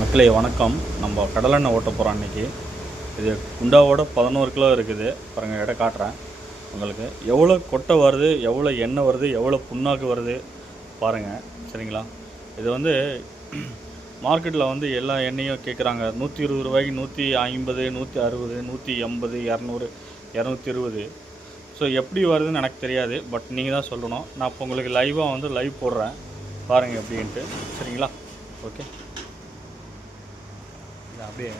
மக்களே வணக்கம். நம்ம கடலெண்ணெய் ஓட்ட போகிறோம் இன்றைக்கி. இது குண்டாவோட 11 கிலோ இருக்குது பாருங்கள். எடை காட்டுறேன் உங்களுக்கு. எவ்வளோ கொட்டை வருது, எவ்வளோ எண்ணெய் வருது, எவ்வளோ புண்ணாக்கு வருது பாருங்கள். சரிங்களா? இது வந்து மார்க்கெட்டில் வந்து எல்லா எண்ணெயும் கேட்குறாங்க. 120 ரூபாய்க்கு 150, 160, 180, 200, 220. ஸோ எப்படி வருதுன்னு எனக்கு தெரியாது. பட் நீங்கள் தான் சொல்லணும். நான் இப்போ உங்களுக்கு லைவாக வந்து லைவ் போடுறேன் பாருங்கள் எப்படின்ட்டு. சரிங்களா? ஓகே, அப்படியே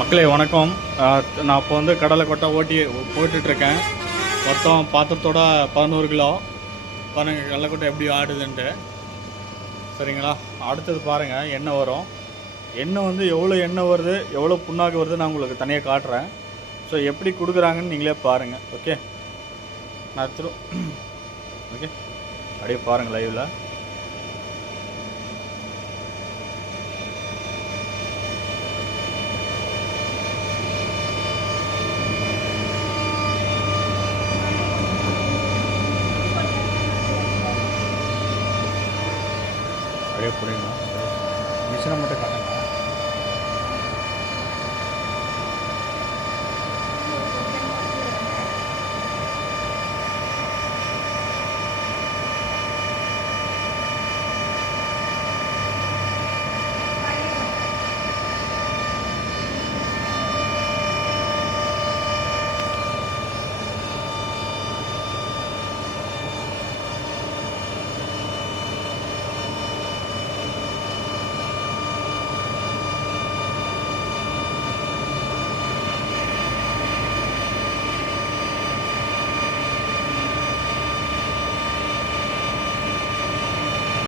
மக்களே வணக்கம். நான் இப்போ வந்து கடலை கொட்டை போட்டுட்ருக்கேன். மொத்தம் பாத்திரத்தோட 11 கிலோ. பாருங்கள் கடலை கொட்டை எப்படி ஆடுதுன்ட்டு. சரிங்களா? அடுத்தது பாருங்கள் எண்ணெய் வரும். எண்ணெய் வந்து எவ்வளோ எண்ணெய் வருது, எவ்வளோ புண்ணாக்கு வருது நான் உங்களுக்கு தனியாக காட்டுறேன். ஸோ எப்படி கொடுக்குறாங்கன்னு நீங்களே பாருங்கள். ஓகே, நான் ஓகே அப்படியே பாருங்கள் லைவில்.